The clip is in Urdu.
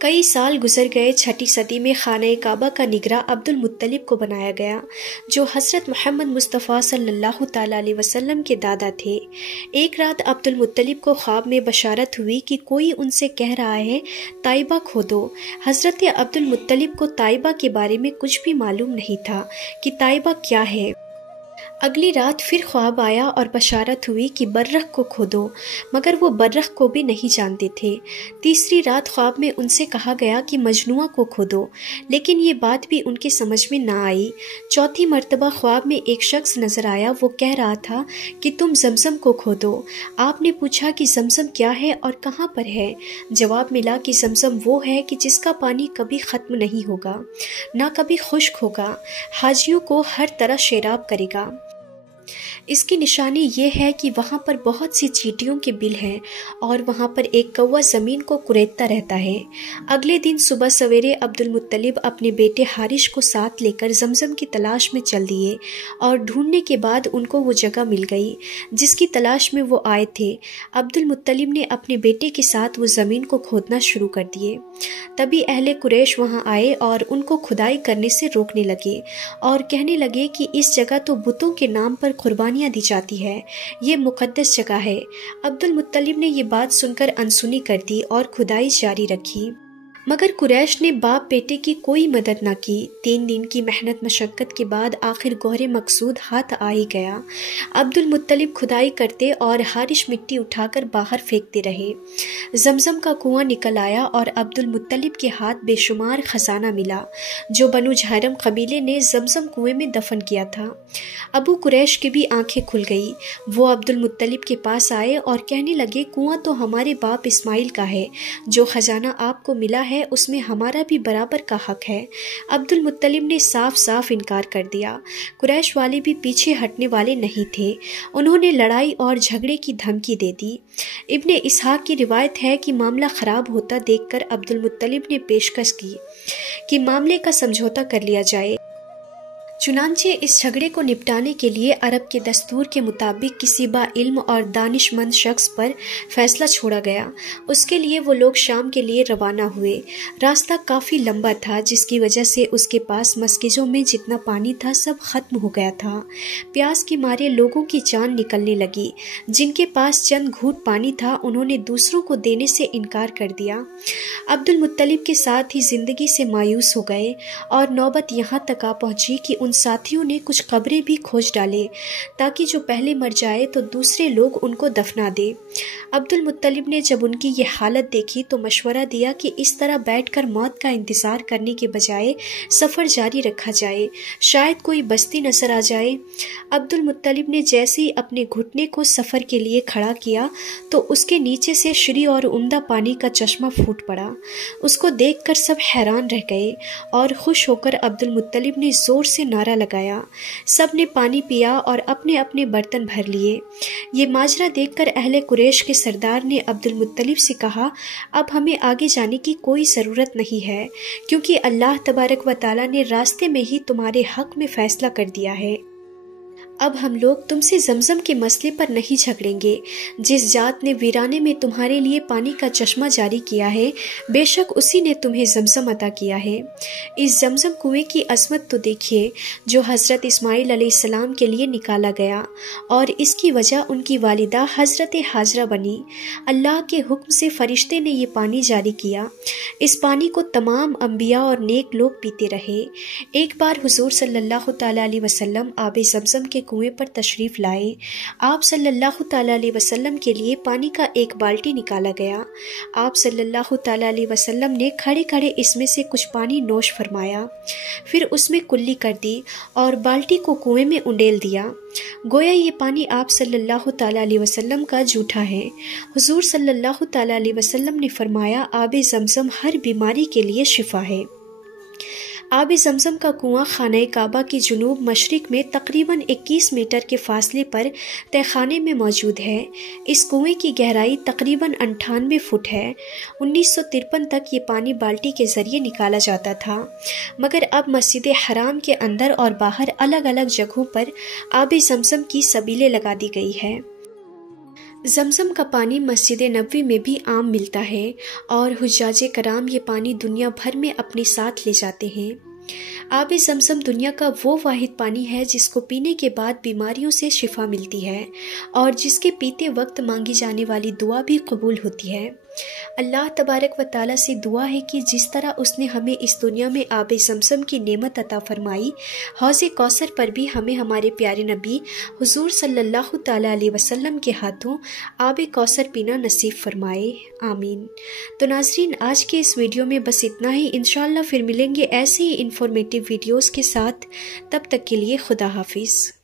کئی سال گزر گئے۔ 6 صدی میں خانہ کعبہ کا نگراں عبد المطلب کو بنایا گیا، جو حضرت محمد مصطفیٰ صلی اللہ تعالیٰ علیہ وسلم کے دادا تھے۔ ایک رات عبد المطلب کو خواب میں بشارت ہوئی کہ کوئی ان سے کہہ رہا ہے طیبہ کھودو۔ حضرت عبد المطلب کو طیبہ کے بارے میں کچھ بھی معلوم نہیں تھا کہ طیبہ کیا ہے۔ اگلی رات پھر خواب آیا اور بشارت ہوئی کہ بررخ کو کھودو، مگر وہ بررخ کو بھی نہیں جانتے تھے۔ تیسری رات خواب میں ان سے کہا گیا کہ مجنوعہ کو کھودو، لیکن یہ بات بھی ان کے سمجھ میں نہ آئی۔ چوتھی مرتبہ خواب میں ایک شخص نظر آیا، وہ کہہ رہا تھا کہ تم زمزم کو کھودو۔ آپ نے پوچھا کہ زمزم کیا ہے اور کہاں پر ہے؟ جواب ملا کہ زمزم وہ ہے کہ جس کا پانی کبھی ختم نہیں ہوگا، نہ کبھی خشک ہوگا، حاجیوں کو ہر طرح سیراب کرے گا۔ اس کی نشانی یہ ہے کہ وہاں پر بہت سی چیٹیوں کے بل ہیں اور وہاں پر ایک کوا زمین کو کریدتا رہتا ہے۔ اگلے دن صبح سویرے عبد المطلب اپنے بیٹے حارث کو ساتھ لے کر زمزم کی تلاش میں چل دیے اور ڈھونڈنے کے بعد ان کو وہ جگہ مل گئی جس کی تلاش میں وہ آئے تھے۔ عبد المطلب نے اپنے بیٹے کے ساتھ وہ زمین کو کھودنا شروع کر دیے۔ تبھی اہل قریش وہاں آئے اور ان کو کھدائی کرنے سے روکنے لگے اور کہنے لگے کہ اس جگہ تو بتوں کے نام پر قربانیاں دی جاتی ہے، یہ مقدس جگہ ہے۔ عبد المطلب نے یہ بات سن کر انسنی کر دی اور کھدائی جاری رکھی، مگر قریش نے باپ بیٹے کی کوئی مدد نہ کی۔ 3 دن کی محنت مشقت کے بعد آخر گوہر مقصود ہاتھ آ ہی گیا۔ عبد المطلب کھدائی کرتے اور حارث مٹی اٹھا کر باہر پھینکتے رہے۔ زمزم کا کنواں نکل آیا اور عبد المطلب کے ہاتھ بے شمار خزانہ ملا جو بنو جہرم قبیلے نے زمزم کنویں میں دفن کیا تھا۔ ابو قریش کی بھی آنکھیں کھل گئی۔ وہ عبد المطلب کے پاس آئے اور کہنے لگے کنواں تو ہمارے باپ اسماعیل کا ہے، جو خزانہ آپ کو ملا ہے اس میں ہمارا بھی برابر کا حق ہے۔ عبد المطلب نے صاف صاف انکار کر دیا۔ قریش والے بھی پیچھے ہٹنے والے نہیں تھے، انہوں نے لڑائی اور جھگڑے کی دھمکی دے دی۔ ابن اسحاق کی روایت ہے کہ معاملہ خراب ہوتا دیکھ کر عبد المطلب نے پیشکش کی کہ معاملے کا سمجھوتا کر لیا جائے۔ چنانچہ اس جھگڑے کو نپٹانے کے لیے عرب کے دستور کے مطابق کسی با علم اور دانش مند شخص پر فیصلہ چھوڑا گیا۔ اس کے لیے وہ لوگ شام کے لیے روانہ ہوئے۔ راستہ کافی لمبا تھا جس کی وجہ سے اس کے پاس مسکجوں میں جتنا پانی تھا سب ختم ہو گیا تھا۔ پیاس کے مارے لوگوں کی جان نکلنے لگی۔ جن کے پاس چند گھونٹ پانی تھا انہوں نے دوسروں کو دینے سے انکار کر دیا۔ عبد المطلب کے ساتھ ہی زندگی سے مایوس ہو گئے اور نوبت یہاں تک آ پہنچی کہ ان ساتھیوں نے کچھ قبریں بھی کھوج ڈالے تاکہ جو پہلے مر جائے تو دوسرے لوگ ان کو دفنا دے۔ عبد المطلب نے جب ان کی یہ حالت دیکھی تو مشورہ دیا کہ اس طرح بیٹھ کر موت کا انتظار کرنے کے بجائے سفر جاری رکھا جائے، شاید کوئی بستی نظر آ جائے۔ عبد المطلب نے جیسے ہی اپنے گھٹنے کو سفر کے لیے کھڑا کیا تو اس کے نیچے سے شری اور عمدہ پانی کا چشمہ پھوٹ پڑا۔ اس کو دیکھ کر سب حیران رہ گئے اور خوش ہو کر عبد المطلب نے زور سے نعرہ لگایا۔ سب نے پانی پیا اور اپنے اپنے برتن بھر لیے۔ یہ ماجرا دیکھ کر اہل قریش کے سردار نے عبد المطلب سے کہا، اب ہمیں آگے جانے کی کوئی ضرورت نہیں ہے، کیونکہ اللہ تبارک و تعالیٰ نے راستے میں ہی تمہارے حق میں فیصلہ کر دیا ہے۔ اب ہم لوگ تم سے زمزم کے مسئلے پر نہیں جھگڑیں گے۔ جس ذات نے ویرانے میں تمہارے لیے پانی کا چشمہ جاری کیا ہے، بے شک اسی نے تمہیں زمزم عطا کیا ہے۔ اس زمزم کنویں کی عظمت تو دیکھیے جو حضرت اسماعیل علیہ السلام کے لیے نکالا گیا، اور اس کی وجہ ان کی والدہ حضرت حاجرہ بنی۔ اللہ کے حکم سے فرشتے نے یہ پانی جاری کیا۔ اس پانی کو تمام انبیاء اور نیک لوگ پیتے رہے۔ ایک بار حضور صلی اللہ تعالیٰ علیہ وسلم آب زمزم کے کنویں پر تشریف لائے۔ آپ صلی اللہ تعالیٰ علیہ وسلم کے لیے پانی کا ایک بالٹی نکالا گیا۔ آپ صلی اللہ تعالیٰ علیہ وسلم نے کھڑے کھڑے اس میں سے کچھ پانی نوش فرمایا، پھر اس میں کلی کر دی اور بالٹی کو کنویں میں انڈیل دیا۔ گویا یہ پانی آپ صلی اللہ تعالیٰ علیہ وسلم کا جھوٹا ہے۔ حضور صلی اللہ تعالیٰ علیہ وسلم نے فرمایا، آب زمزم ہر بیماری کے لیے شفا ہے۔ آب زمزم کا کنواں خانہ کعبہ کی جنوب مشرق میں تقریباً 21 میٹر کے فاصلے پر تہ خانے میں موجود ہے۔ اس کنویں کی گہرائی تقریباً 98 فٹ ہے۔ 1953 تک یہ پانی بالٹی کے ذریعے نکالا جاتا تھا، مگر اب مسجد حرام کے اندر اور باہر الگ الگ جگہوں پر آب زمزم کی سبیلیں لگا دی گئی ہے۔ زمزم کا پانی مسجد نبوی میں بھی عام ملتا ہے اور حجاج کرام یہ پانی دنیا بھر میں اپنے ساتھ لے جاتے ہیں۔ آب زمزم دنیا کا وہ واحد پانی ہے جس کو پینے کے بعد بیماریوں سے شفا ملتی ہے اور جس کے پیتے وقت مانگی جانے والی دعا بھی قبول ہوتی ہے۔ اللہ تبارک و تعالیٰ سے دعا ہے کہ جس طرح اس نے ہمیں اس دنیا میں آب زمزم کی نعمت عطا فرمائی، حوض کوثر پر بھی ہمیں ہمارے پیارے نبی حضور صلی اللہ تعالیٰ علیہ وسلم کے ہاتھوں آب کوثر پینا نصیب فرمائے، آمین۔ تو ناظرین، آج کے اس ویڈیو میں بس اتنا ہی۔ انشاءاللہ پھر ملیں گے ایسے ہی انفارمیٹیو ویڈیوز کے ساتھ، تب تک کے لیے خدا حافظ۔